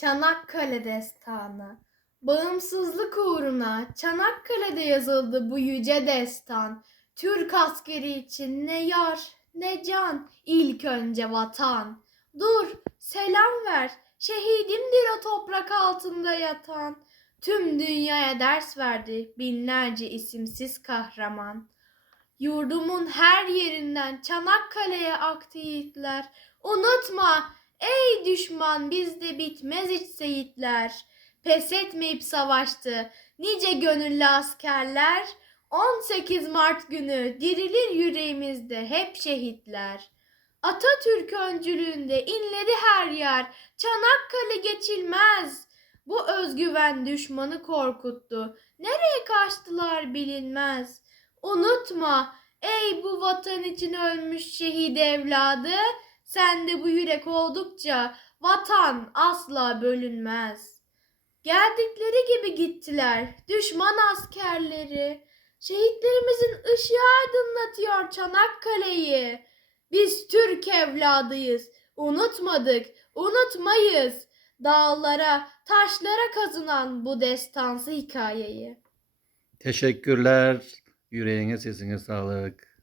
Çanakkale Destanı Bağımsızlık uğruna Çanakkale'de yazıldı bu yüce destan. Türk askeri için ne yar ne can, ilk önce vatan. Dur, selam ver, şehidimdir o toprak altında yatan. Tüm dünyaya ders verdi binlerce isimsiz kahraman. Yurdumun her yerinden Çanakkale'ye aktı yiğitler. Unutma ey düşman bizde bitmez hiç seyitler. Pes etmeyip savaştı nice gönüllü askerler. 18 Mart günü dirilir yüreğimizde hep şehitler. Atatürk öncülüğünde inledi her yer. Çanakkale geçilmez. Bu özgüven düşmanı korkuttu. Nereye kaçtılar bilinmez. Unutma ey bu vatan için ölmüş şehit evladı. Sende bu yürek oldukça vatan asla bölünmez. Geldikleri gibi gittiler düşman askerleri. Şehitlerimizin ışığı aydınlatıyor Çanakkale'yi. Biz Türk evladıyız. Unutmadık, unutmayız. Dağlara, taşlara kazınan bu destansı hikayeyi. Teşekkürler. Yüreğine sesine sağlık.